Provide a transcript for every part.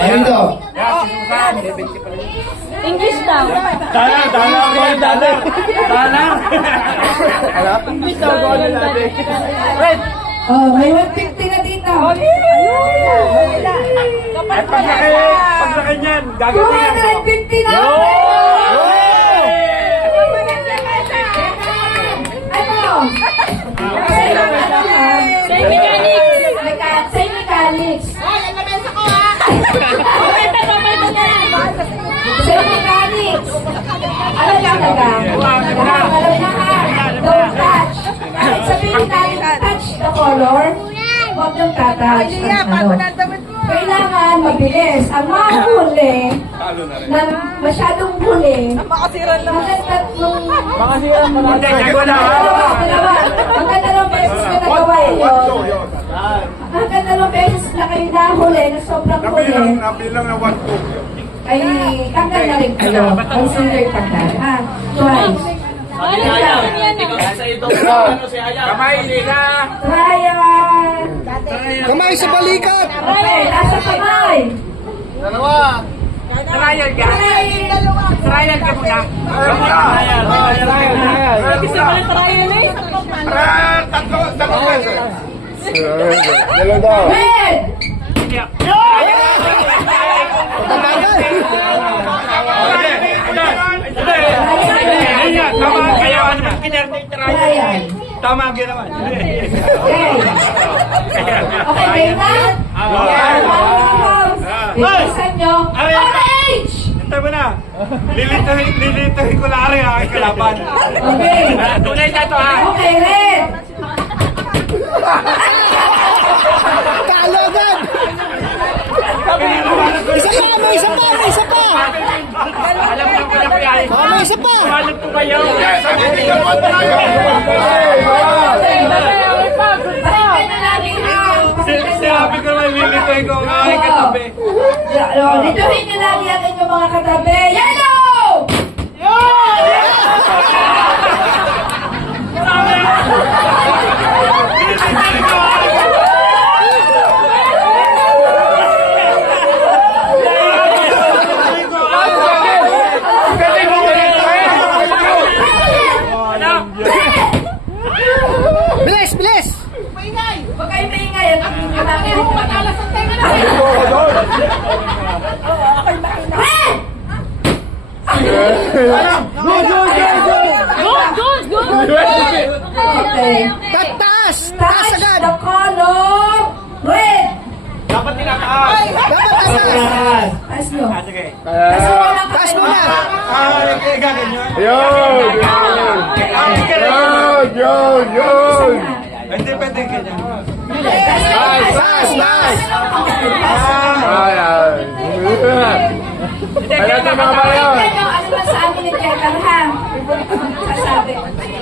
Ayun to. English daw. Dalang ko yung dati. Dalang. English daw ko yung dati. Wait. Oh, may 150 na dito. Ay, paglaki niyan, gagawin yan. 250 na. Say mechanics. Say mechanics. Say mechanics. Ano lang naga? Alam na ha. Don't touch. Kahit sabihin natin touch the color, huwag yung tatouch. Kailangan mabilis. Ang mahuli na masyadong huli. Hanggang tatlong hanggang dalawang beses ko nagawa yun. Hanggang dalawang beses na kayo nahuli na sobrang huli. Nabilang na 1-2. Ay tanggal na rin kayo. Consider tanggal. Twice. Kamay, liga. Trial. Kamay sa balikat! Okay, nasa kamay. Trial ka. Trial ka muna. Gusto mo na trial eh? Tatlo beses. Dalaw daw. Red. Tama, kaya ano ba? Trial. Tama ang ginawa. Okay. Okay, kayo na? Bilisan nyo. Orange! Ito mo na. Lilitahin ko lang rin ang aking kalaban. Okay. Tunay na ito ha. Okay, red. Talo agad! Isa pa! May isa pa! May isa pa! Alam mo ko na po yan. Oh, may isa pa! Alam ko kayo. Sinabi ko na lilitahin ko ang aking katabi. Dituhin nyo lang yan yung mga katabi. Yellow! Bilis! Bilis! Huwag kayo maingay. Matalas ang tenga na. Good. Okay. Taas! Taas Touch agad! the color red. Dapat tinataas. Dapat taas! Taas nyo. Sige. Taas mo na! Gaganyan. Hindi pwede ganyan. Taas! Taas! Ano ba sa amin ni Jeter, ha? Sasabi.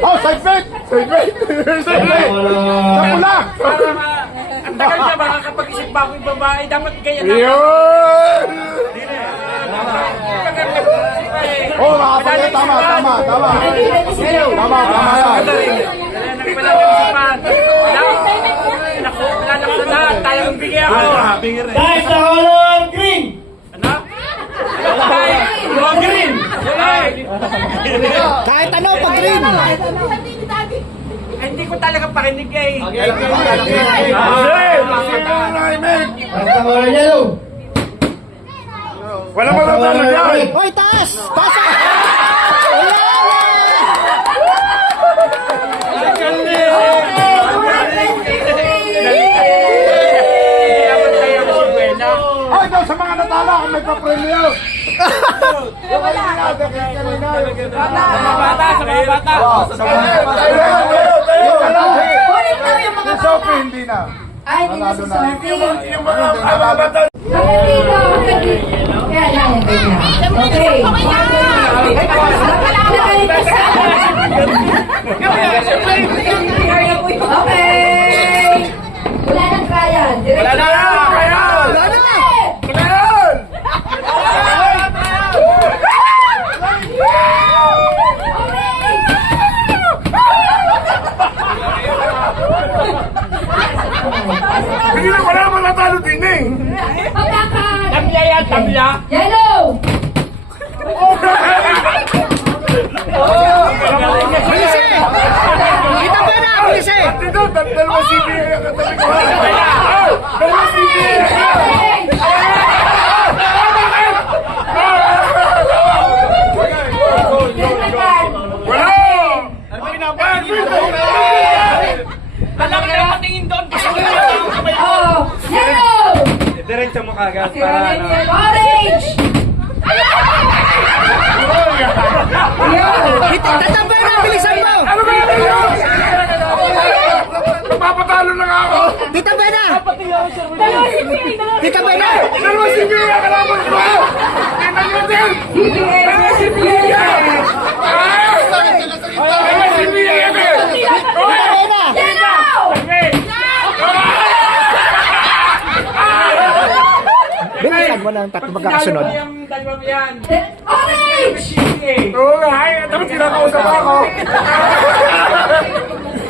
Oh, side fake! Side fake! Side fake! Sa pula! Ang tagal niya baka kapag isip ba ako yung babae, dapat ganyan na. Yun! Hindi na. Oh, nakapagay! Tama! Tama! Tama! Tama! Tama yan! Wala nang isipan. Wala nang sa lahat. Tayo ang bigay ako. Guys, the color green! Ano? Green! Kahit ano, pag green! Hindi ko talaga pakinig eh. Wala mo na yan! Hoy, taas! Taas! Ay, daw sa mga natala, kung may pa-premyo! Bata. Kunin daw yung mga bata. Hindi na. Ay, hindi na si Sophie. Yung mga bata. Hanggang dito, hanggang dito. Kaya lang, ganyan. Okay. Nakalita sa Okay. Wala nang trial. Wala na! Wala na! Hindi na wala naman natalo din eh. kabila. Yellow! Bilis eh! Kita ba na? Bilis eh! Dito, dalawa CBA ang katabi ko. Dalawa CBA. Orange! Green card. Wala! Ano pinapatingin doon? Alam na patingin doon. Oh, yellow! Diretso mo kagad para ano. Orange! Tatamba na! Bilisan mo! Ano ba yun? Magpapatalo lang ako. Tita Bena! Tita Bena! Dalawa CBA ang kalaban ko. Tingnan nyo din. Dalawa CBA yan. Dalawa CBA yan eh. Yellow! Bilisan mo ng tatlo magkakasunod. Yung dalawa yan. Orange! Oo nga, ay, dapat kinakausap ako.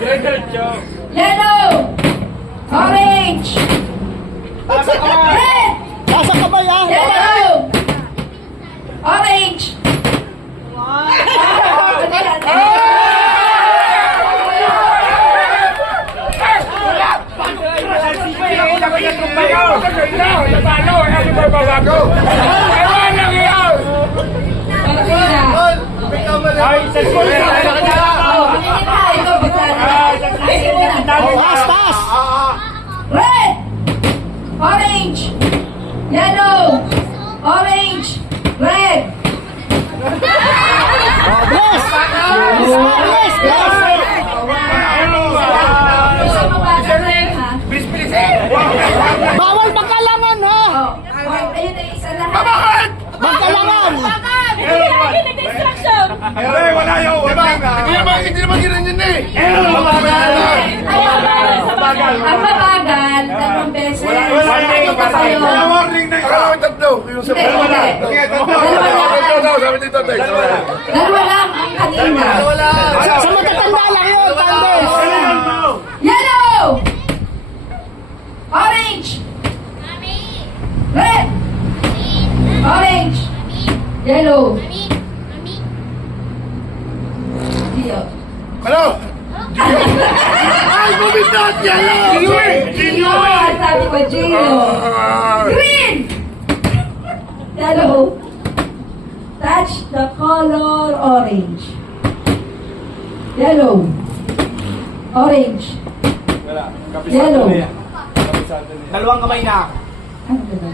Diretso. Yellow! Orange! Red! Nasa kamay ah! Yellow! Orange! Taas! Taas! Red! Orange! Yellow! Orange! Red! Oh, bless! Bless! Bless! Bawal magkalangan ha! Ayun na isa lang. Magkalangan! Instruction! Ay, wala yun. Hindi naman ginanyan eh. Ang mabagal, tatlong beses. Warning Ito pa kayo. warning na ikaw. Tatlo. Yung sa Hindi, hindi. Dalawa lang ang kanina. Sa matatanda lang yun, Tandes! Yellow! Orange! Red! Orange! Yellow! Dio. Hello? Ay, bumitat! Yellow! Gio! Sabi ko, Gio. Green! Yellow. Touch the color orange. Yellow. Orange. Yellow. Dalawang kamay na. Ano ba na?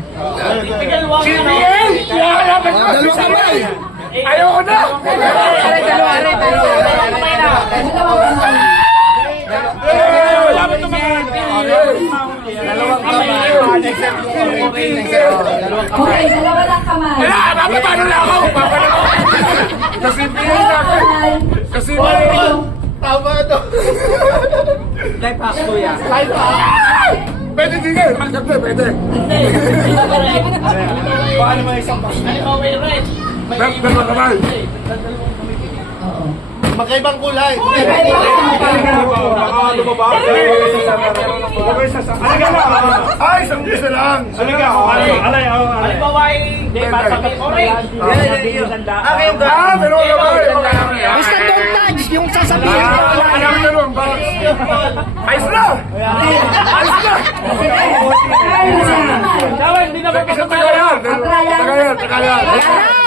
CBA! Dalawang kamay! Ayoko na! Wala ba ito mga dalawang kamay. Okay, dalawa lang kamay. Wala, mapapano na ako. Papano ako. Kasi CBA na ako. Kamay. Kasi CBA. Tama ito. Life hack, kuya. Pwede din eh. Pwede. Paano mo isang box? Dalawa kamay. Oo. Magkaibang kulay. Ay, isang isa lang. Pero Basta don't touch yung sasabihin ko. ayos na! Ayos na! Tagayan.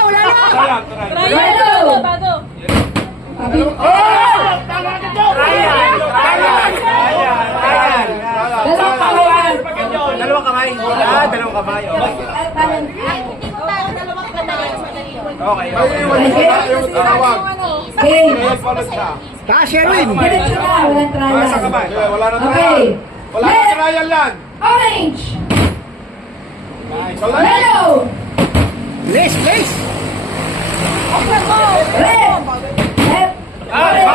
Wala na! Yellow! Dalawang kamay. Dalawang kamay. Okay. Okay. Taas, Sherwin! Diretso na, walang trial. Wala na Okay. Wala na trial lang. Orange! Yellow! Please, please! Red! Red! Orange!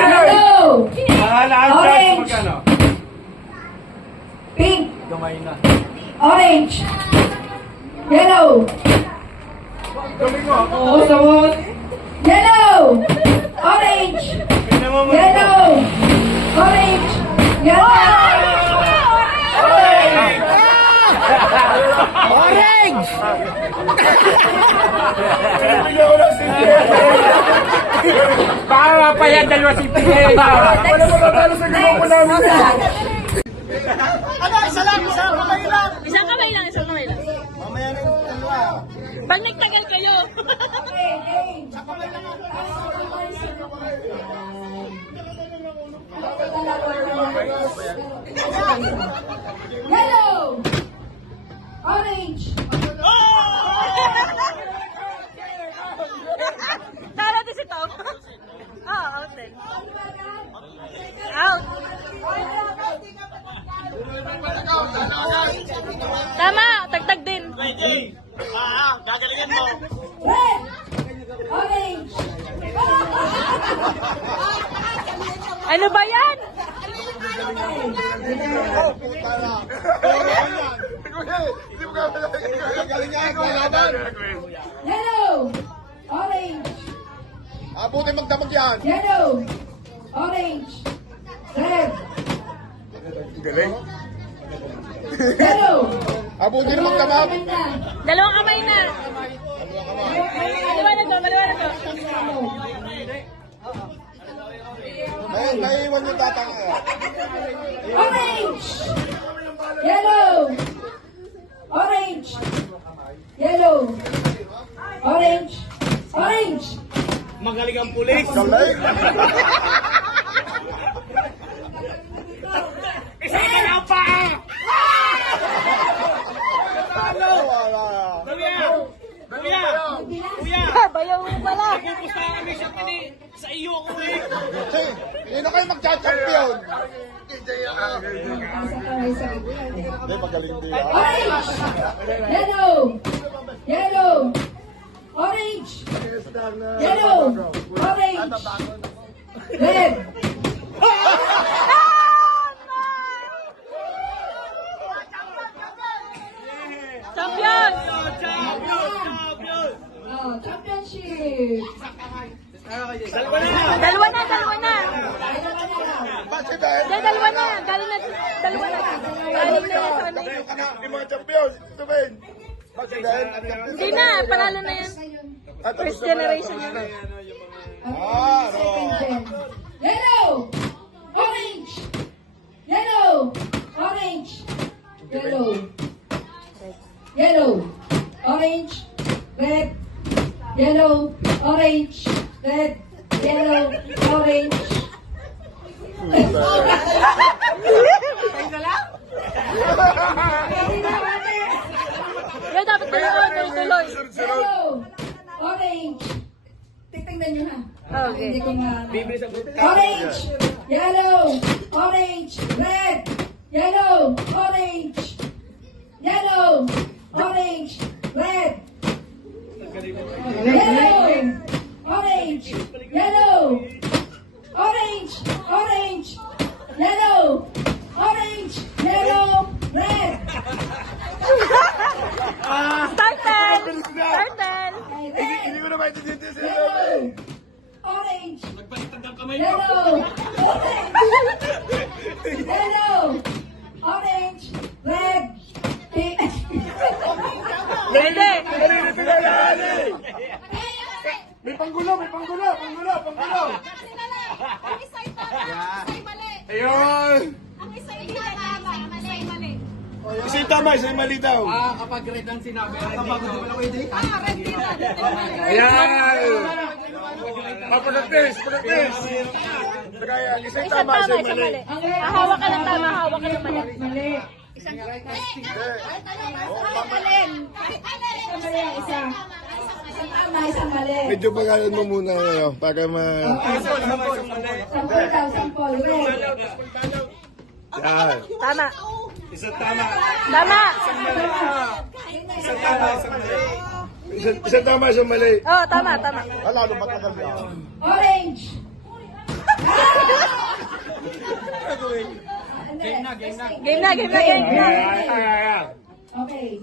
Yellow! Orange! Pink! Orange! Yellow! Yellow! Orange! Yellow. Orange. Yellow. Baka mapaya dalawa si Pia. Wala mo natalo sa grupo namin. Isang kamay lang, isang kamay lang. Mamaya na yung dalawa. Pag nagtagal kayo. Yellow. Orange. Tara din si Tom. Out din. Out. Tama, tagtag din. Gagalingan mo. Red. Orange. Ano ba yan? Hindi mo galingan ko laban. Yellow. Orange. Abutin magdamag yan. Yellow. Orange. Red. Galing. Yellow. Abutin magdamag. Ganda. Dalawang kamay na. Maliwanag ko, maliwanag ko. May iwan yung tatang. Orange. Yellow. Orange. Yellow. Orange. Orange. Magaling ang pulis. Galing. Isa ka na pa! Wala. Kuya! Kuya! Bayaw mo pala. Pupusta kami sa sa iyo ko eh. Hindi na kayo magcha-champion. Hindi, magaling din. Orange. Yellow. Yellow. Orange. Yellow. Orange. Red. Champion! Oh, championship. Dalawa na, dalawa na. Bakit dahil? Hindi, dalawa na. Galing na, dalawa na. Galing na yan sa ano. Yung mga champion, ito ba yun? Bakit dahil? Hindi na, panalo na yan. First generation yun. Second gen. Yellow. Orange. Yellow. Orange. Yellow. Yellow. Orange. Red. Yellow. Orange. Red. Yellow. Orange. Yan, dapat tuloy. Yellow. Orange. Titingnan nyo ha. Okay. Hindi ko ma... Orange. Yellow. Orange. Red. Yellow. Orange. Yellow. Orange. Red. Yellow. Orange. Yellow. Orange. Orange. Yellow. Orange. Yellow. Red. Started! Started! Red. Hindi ko na maintindihan sila. Yellow. Orange. Yellow. Orange. Yellow. Orange. Red. Hindi! Sila yan eh. May panggulo, may panggulo, panggulo, panggulo. Ayun. Isa yung tama, isa yung mali daw. Kapag red ang sinabi, kapag Ayan. Pagpagpis, pagpagpis. Kaya, isa yung Isang tama, tama, isa yung isang mali. mali. Hawak ka ng tama, hawak ka ng mali. Mali. Isang Mali ang isa. Isang tama, isang mali. Medyo pagalan mo muna para ma... Sampol daw, sampol. Red. Yan. Tama. Isang tama. Tama. Isa tama, isa mali. Oh, tama, tama. Lalo matagal yan. Orange. Game na, game na, game na. Okay.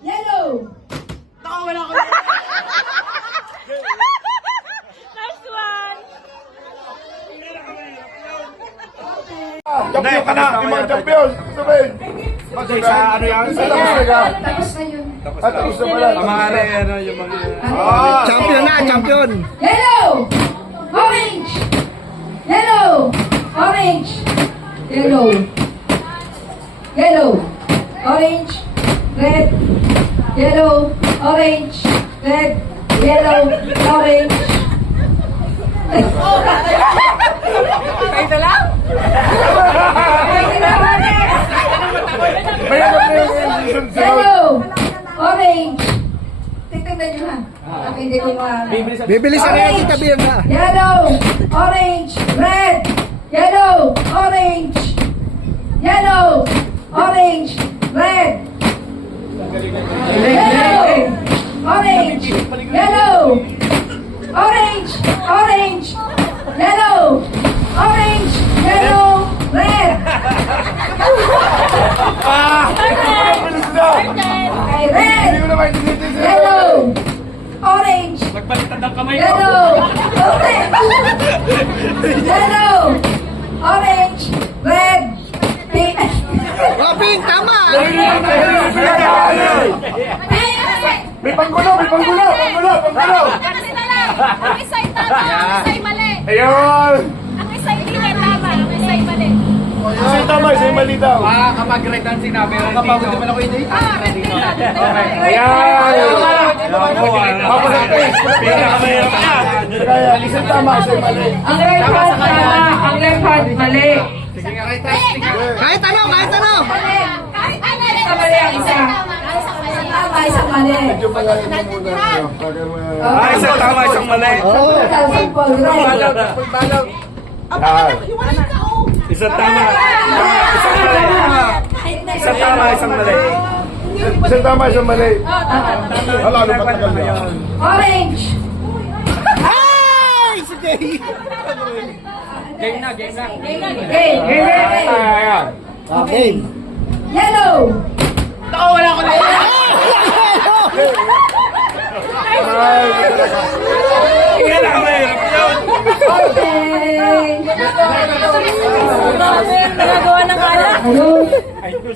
Yellow. Last one. Champion ka na. Imang champion. Sabihin. Sa ano yan? Sa tapos na ka. Tapos na yun. At tapos na pala. Mga ano yung mga... Champion na, champion. Yellow! Orange! Yellow! Orange! Yellow! Yellow! Orange! Red! Yellow! Orange! Red! Yellow! Orange! Kayo na lang? May alam na yung sunod. Yellow! Orange! Tingnan nyo ha. Hindi ko Bibilisan na yung tita na. Yellow, orange, red. Yellow, orange. Yellow, orange, red. Yellow, orange, yellow. Orange, orange, yellow. Orange, yellow, red. Bilis na. Ay, red, Hindi ko na maintindihan sila. yellow, orange. Nagbaliktad ang kamay ko. Yellow! Orange! Yellow! Orange! Red! Pink! Oh, pink, tama. May panggulo, may panggulo, panggulo, panggulo. Kasi na lang. Ang isa'y tama, ang isa'y mali. Ayun. Ang isa'y hindi tama, ang isa'y mali. Sa'yo tama, sa'yo mali daw. Kapag red ang sinabi, kapag hindi mo na ko hindi. Red din lang. Ayan. Tapos ang face. Pinakamahirap na. Kaya, isang tama, sa'yo mali. Ang right hand tama, ang left hand mali. Kahit ano, kahit ano. Kahit ano, Isang mali ang isa. Tama, isang mali. Medyo malalim mo muna. Para ma- Ay, isang tama, isang mali. Oo. Sample, right. Isang tama. Isang mali. Isang tama, isang mali. Isang tama, isang mali. Wala, ano matagal na. Orange! Ay, si Jay. Okay. Ayan. Okay. Yellow! Pinakamahirap yun. Okay. Nagagawa ng alak. Ayun.